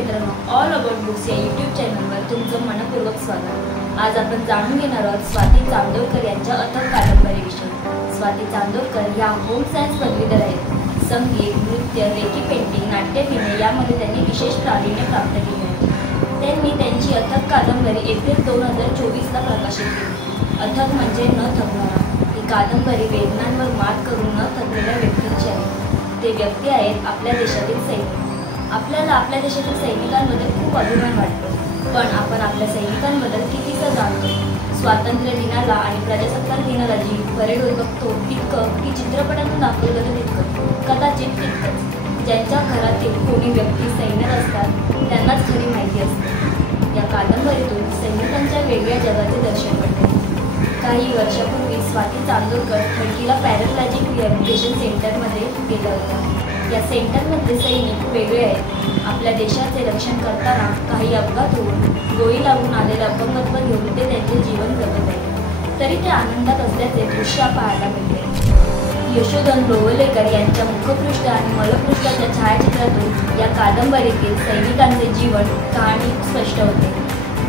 मित्रांनो, all about books या YouTube चॅनलवर तुमचं मनपूर्वक स्वागत। आज आपण जाणून घेणार आहोत स्वाती चांदोरकर यांच्या अथक कादंबरीविषयी। स्वाती चांदोरकर या होम सायन्स पदवीधर आहेत। संगीत, नृत्य, रेकी पेंटिंग, नाट्यअभिनय यामध्ये त्यांनी विशेष प्रावीण्य प्राप्त केले आहे। त्यांनी त्यांची अथक कादंबरी एप्रिल 2024ला प्रकाशित केली। अथक म्हणजे न थकणारा। ही कादंबरी वेदनांवर मात करून न थकलेल्या व्यक्तींची आहे। ते व्यक्ती आहेत आपल्या देशातील सैनिक। आपल्याला आपल्या देशातील सैनिकांबद्दल खूप अभिमान वाटतो, पण आपण आपल्या सैनिकांबद्दल कितीचं जाणतो? स्वातंत्र्य दिनाला आणि प्रजासत्ताक दिनाला जी परेडवर बघतो तितकं की चित्रपटातून दाखवलं तितकं कदाचित तितकंच ज्यांच्या घरातील कोणी व्यक्ती सैन्यात असतात त्यांनाच खरी माहिती असते। या कादंबरीतून सैनिकांच्या वेगळ्या जगाचे दर्शन पडते। काही वर्षापूर्वी स्वाती चांदोरकर खडकीला पॅराप्लेजिक रिहॅबिलिटेशन सेंटरमध्ये गेल्या होत्या। या सेंटरमधले सैनिक वेगळे आहेत। आपल्या देशाचे रक्षण करताना काही अपघात होऊन गोळी लागून आलेले अपंगत्व घेऊन ते त्यांचे जीवन जगत आहेत, तरी ते आनंदात असल्याचे दृश्य पाहायला मिळते। यशोधन लोवलेकर यांच्या मुखपृष्ठ आणि मलपृष्ठाच्या छायाचित्रातून या कादंबरीतील सैनिकांचे जीवन कहाणी स्पष्ट होते।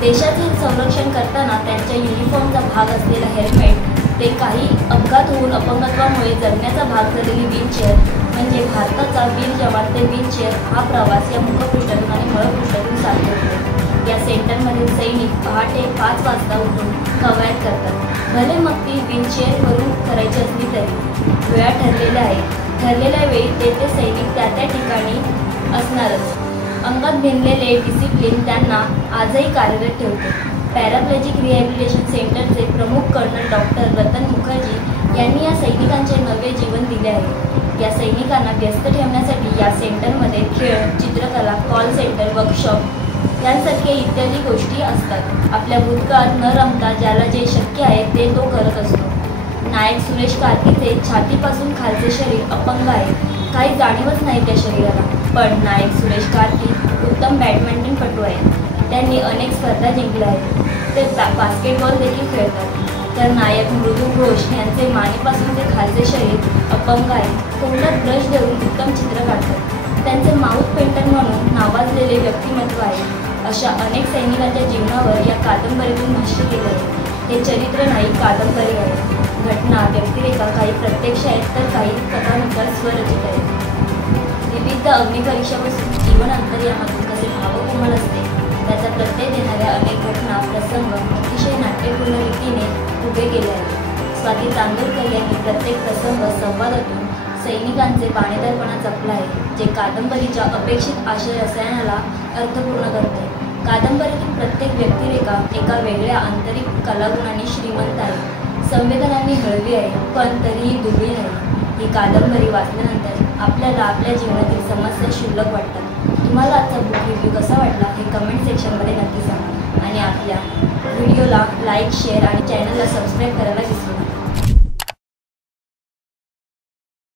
देशाचे संरक्षण करताना त्यांच्या युनिफॉर्मचा भाग असलेला हेल्मेट, ते काही अपघात होऊन अपंगत्वामुळे जगण्याचा भाग झालेली व्हीलचेअर, म्हणजे भारताचा वीर जवान ते व्हीलचेअर हा प्रवास या मुखपृष्ठातून आणि मळपृष्ठातून साध्य होतो। या सेंटरमधील सैनिक पहाटे 5 वाजता उठून कवायत करतात, भले मग ती व्हीलचेअरवरून करायची असली तरी। वेळा ठरलेल्या आहेत, ठरलेल्या वेळी ते सैनिक त्या ठिकाणी असणारच। अंगात भिनलेले डिसिप्लिन त्यांना आजही कार्यरत ठेवते। पॅराप्लेजिक रिहॅबिलिटेशन सेंटरचे प्रमुख कर्नल डॉक्टर रतन मुखर्जी यांनी या सैनिकांचे नवे जीवन दिले आहे। या सैनिकांना व्यस्त ठेवण्यासाठी या सेंटरमध्ये खेळ, चित्रकला, कॉल सेंटर, वर्कशॉप यांसारखे इत्यादी गोष्टी असतात। आपल्या भूतकाळात न रमता ज्याला जे शक्य आहे ते तो करत असतो। नायक सुरेश कार्कीचे छातीपासून खालचे शरीर अपंग आहे, काही जाणीवच नाही त्या शरीराला, पण नायक सुरेश कार्की उत्तम बॅडमिंटनपटू आहेत। त्यांनी अनेक स्पर्धा जिंकल्या आहेत। ते बास्केटबॉल देखील खेळतात। तर नायक मृदू घोष यांचे मानेपासून ते खालचे शरीर अपंग आहे, तोंडात ब्रश धरून उत्तम चित्र काढतात। त्यांचे माउथ पेंटर म्हणून नावाजलेले व्यक्तिमत्व आहे। अशा अनेक सैनिकांच्या जीवनावर या कादंबरीतून भाष्य केले आहे। हे चरित्र नाही, कादंबरी आहे। घटना, व्यक्तिरेखा काही प्रत्यक्ष आहेत तर काही कथानुसार स्वरचित आहेत। विविध अग्निपरीक्षापासून जीवन अंतर्यामातून कसे भावकोमल असते त्याचा प्रत्यय देणाऱ्या अनेक घटना, प्रसंग अतिशय नाट्यपूर्ण रीतीने उभे केले आहेत। स्वाती चांदोरकर यांनी प्रत्येक प्रसंग संवादातून सैनिकांचे बाणेदारपणा जपला आहे, जे कादंबरीच्या अपेक्षित आशय रसायनाला अर्थपूर्ण करते। कादंबरीतील प्रत्येक व्यक्तिरेखा एका वेगळ्या आंतरिक कलागुणांनी श्रीमंत आहे, संवेदनांनी हळवी आहे, पण तरीही दुर्मिळ आहे। ही कादंबरी वाचल्यानंतर आपल्याला आपल्या जीवनातील समस्या क्षुल्लक वाटतात। तुम्हाला आजचा बुक रिव्ह्यू कसा वाटला हे कमेंट सेक्शनमध्ये नक्की सांगा आणि आपल्या व्हिडिओला लाईक, शेअर आणि चॅनलला सबस्क्राईब करायला विसरू नका।